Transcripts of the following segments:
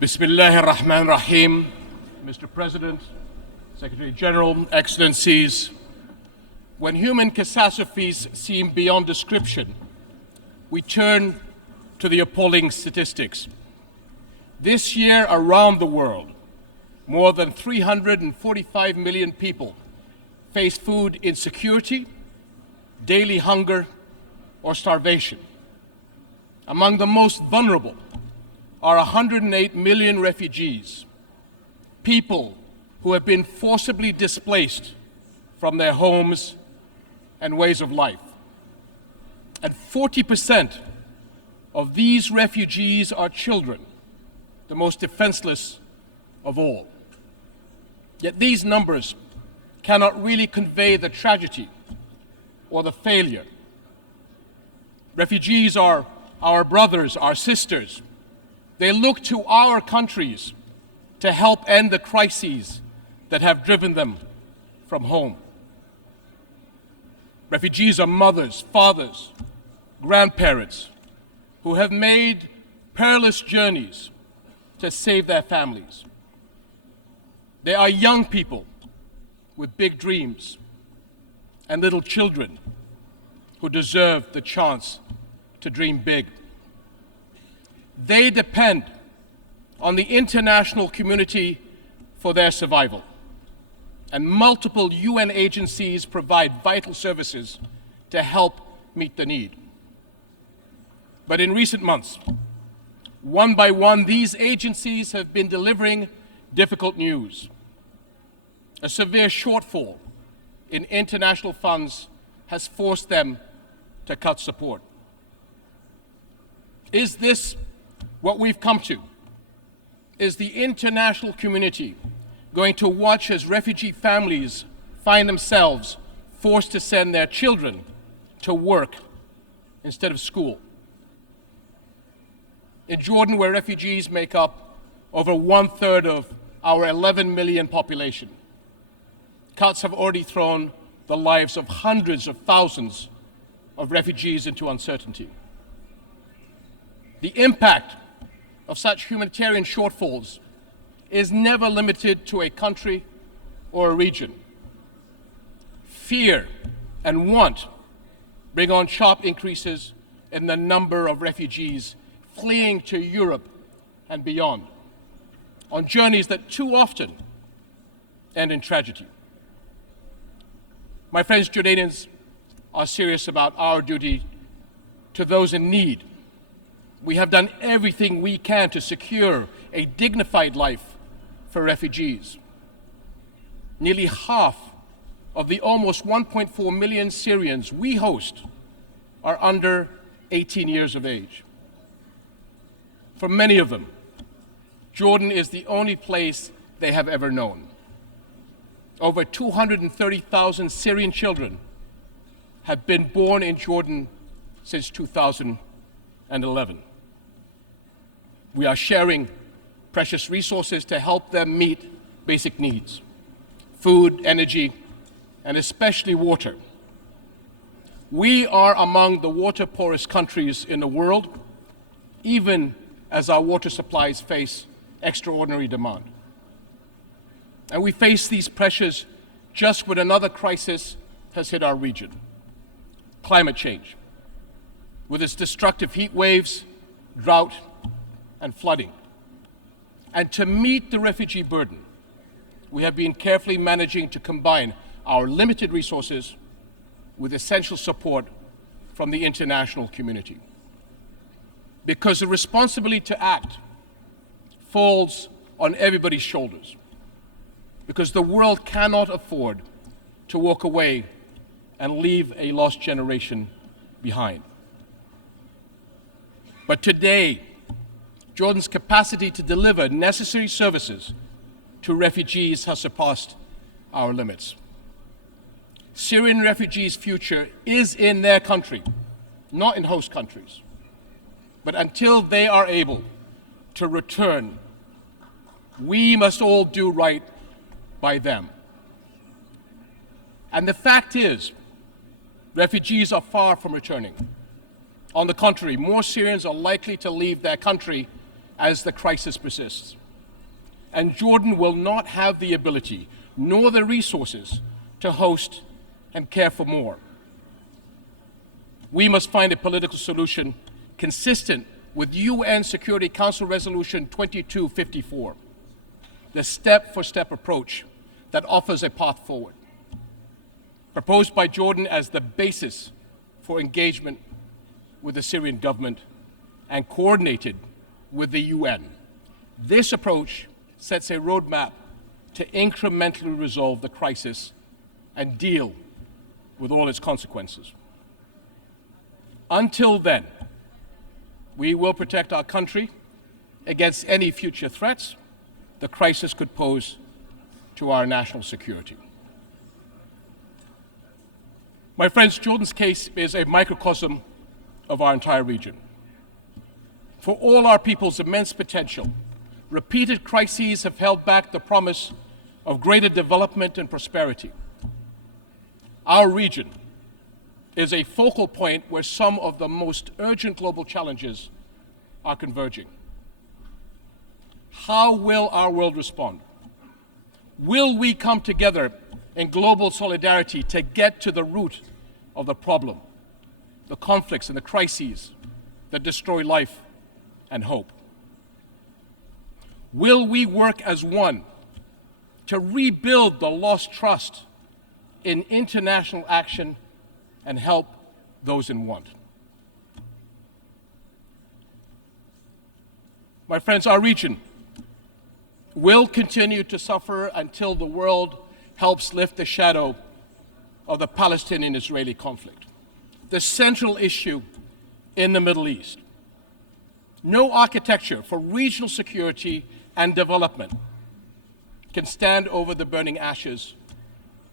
Bismillah ar-Rahman ar-Rahim. Mr. President, Secretary General, Excellencies, when human catastrophes seem beyond description, we turn to the appalling statistics. This year around the world, more than 345 million people face food insecurity, daily hunger, or starvation. Among the most vulnerable are 108 million refugees, people who have been forcibly displaced from their homes and ways of life. And 40% of these refugees are children, the most defenseless of all. Yet these numbers cannot really convey the tragedy or the failure. Refugees are our brothers, our sisters. They look to our countries to help end the crises that have driven them from home. Refugees are mothers, fathers, grandparents who have made perilous journeys to save their families. They are young people with big dreams and little children who deserve the chance to dream big. They depend on the international community for their survival, and multiple UN agencies provide vital services to help meet the need. But in recent months, one by one, these agencies have been delivering difficult news. A severe shortfall in international funds has forced them to cut support. Is this what we've come to? Is the international community going to watch as refugee families find themselves forced to send their children to work instead of school? In Jordan, where refugees make up over 1/3 of our 11 million population, cuts have already thrown the lives of hundreds of thousands of refugees into uncertainty. The impact of such humanitarian shortfalls is never limited to a country or a region. Fear and want bring on sharp increases in the number of refugees fleeing to Europe and beyond, on journeys that too often end in tragedy. My friends, Jordanians are serious about our duty to those in need. We have done everything we can to secure a dignified life for refugees. Nearly half of the almost 1.4 million Syrians we host are under 18 years of age. For many of them, Jordan is the only place they have ever known. Over 230,000 Syrian children have been born in Jordan since 2011. We are sharing precious resources to help them meet basic needs: food, energy, and especially water. We are among the water-poorest countries in the world, even as our water supplies face extraordinary demand. And we face these pressures just when another crisis has hit our region: climate change, with its destructive heat waves, drought, and flooding. And to meet the refugee burden, we have been carefully managing to combine our limited resources with essential support from the international community. Because the responsibility to act falls on everybody's shoulders. Because the world cannot afford to walk away and leave a lost generation behind. But today, Jordan's capacity to deliver necessary services to refugees has surpassed our limits. Syrian refugees' future is in their country, not in host countries. But until they are able to return, we must all do right by them. And the fact is, refugees are far from returning. On the contrary, more Syrians are likely to leave their country as the crisis persists. And Jordan will not have the ability nor the resources to host and care for more. We must find a political solution consistent with UN Security Council Resolution 2254, the step-for-step approach that offers a path forward, proposed by Jordan as the basis for engagement with the Syrian government and coordinated with the UN. This approach sets a roadmap to incrementally resolve the crisis and deal with all its consequences. Until then, we will protect our country against any future threats the crisis could pose to our national security. My friends, Jordan's case is a microcosm of our entire region. For all our people's immense potential, repeated crises have held back the promise of greater development and prosperity. Our region is a focal point where some of the most urgent global challenges are converging. How will our world respond? Will we come together in global solidarity to get to the root of the problem, the conflicts and the crises that destroy life and hope? Will we work as one to rebuild the lost trust in international action and help those in want? My friends, our region will continue to suffer until the world helps lift the shadow of the Palestinian-Israeli conflict, the central issue in the Middle East. No architecture for regional security and development can stand over the burning ashes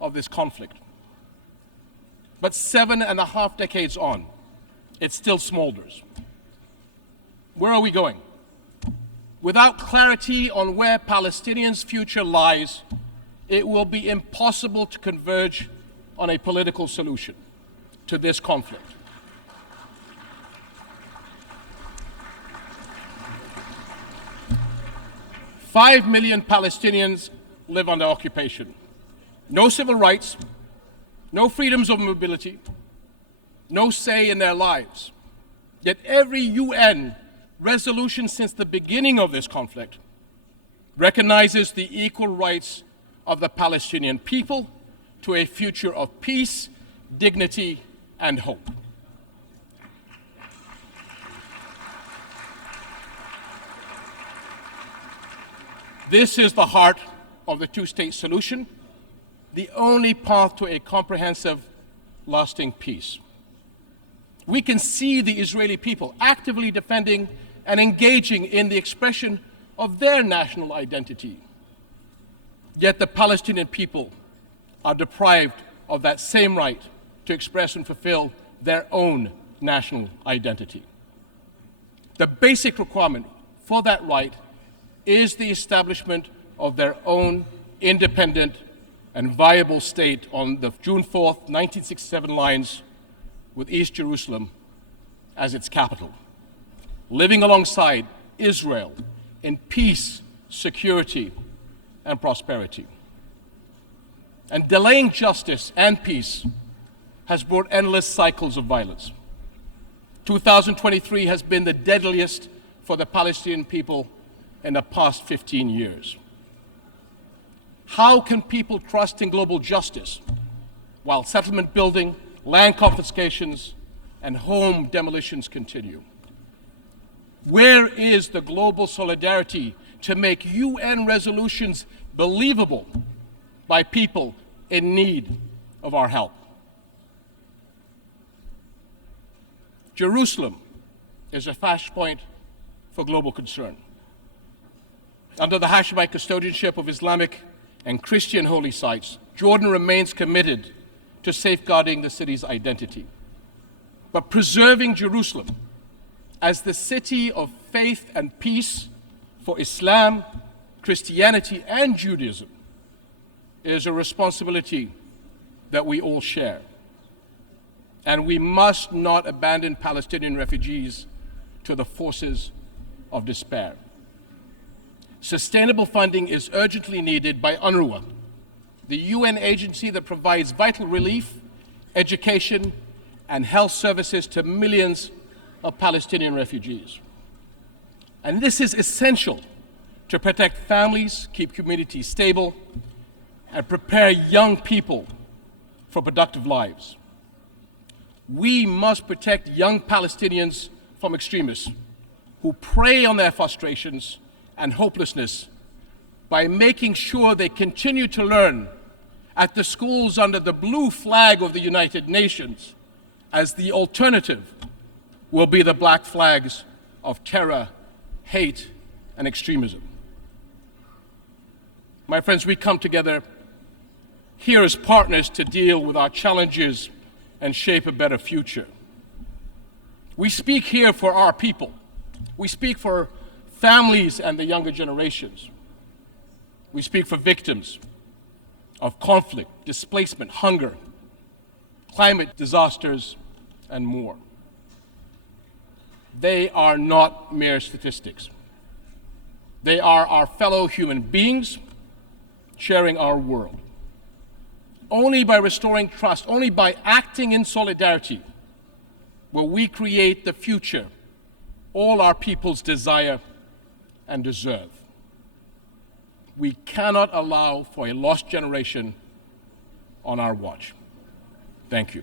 of this conflict. But 7.5 decades on, it still smolders. Where are we going? Without clarity on where Palestinians' future lies, it will be impossible to converge on a political solution to this conflict. Five million Palestinians live under occupation. No civil rights, no freedoms of mobility, no say in their lives. Yet every UN resolution since the beginning of this conflict recognizes the equal rights of the Palestinian people to a future of peace, dignity, and hope. This is the heart of the two-state solution, the only path to a comprehensive, lasting peace. We can see the Israeli people actively defending and engaging in the expression of their national identity. Yet the Palestinian people are deprived of that same right to express and fulfill their own national identity. The basic requirement for that right is the establishment of their own independent and viable state on the June 4th, 1967 lines, with East Jerusalem as its capital, living alongside Israel in peace, security, and prosperity. And delaying justice and peace has brought endless cycles of violence. 2023 has been the deadliest for the Palestinian people in the past 15 years. How can people trust in global justice while settlement building, land confiscations, and home demolitions continue? Where is the global solidarity to make UN resolutions believable by people in need of our help? Jerusalem is a flashpoint for global concern. Under the Hashemite custodianship of Islamic and Christian holy sites, Jordan remains committed to safeguarding the city's identity. But preserving Jerusalem as the city of faith and peace for Islam, Christianity, and Judaism is a responsibility that we all share. And we must not abandon Palestinian refugees to the forces of despair. Sustainable funding is urgently needed by UNRWA, the UN agency that provides vital relief, education, and health services to millions of Palestinian refugees. And this is essential to protect families, keep communities stable, and prepare young people for productive lives. We must protect young Palestinians from extremists who prey on their frustrations and hopelessness by making sure they continue to learn at the schools under the blue flag of the United Nations, as the alternative will be the black flags of terror, hate, and extremism. My friends, we come together here as partners to deal with our challenges and shape a better future. We speak here for our people. We speak for families and the younger generations. We speak for victims of conflict, displacement, hunger, climate disasters, and more. They are not mere statistics. They are our fellow human beings sharing our world. Only by restoring trust, only by acting in solidarity, will we create the future all our peoples desire and deserve. We cannot allow for a lost generation on our watch. Thank you.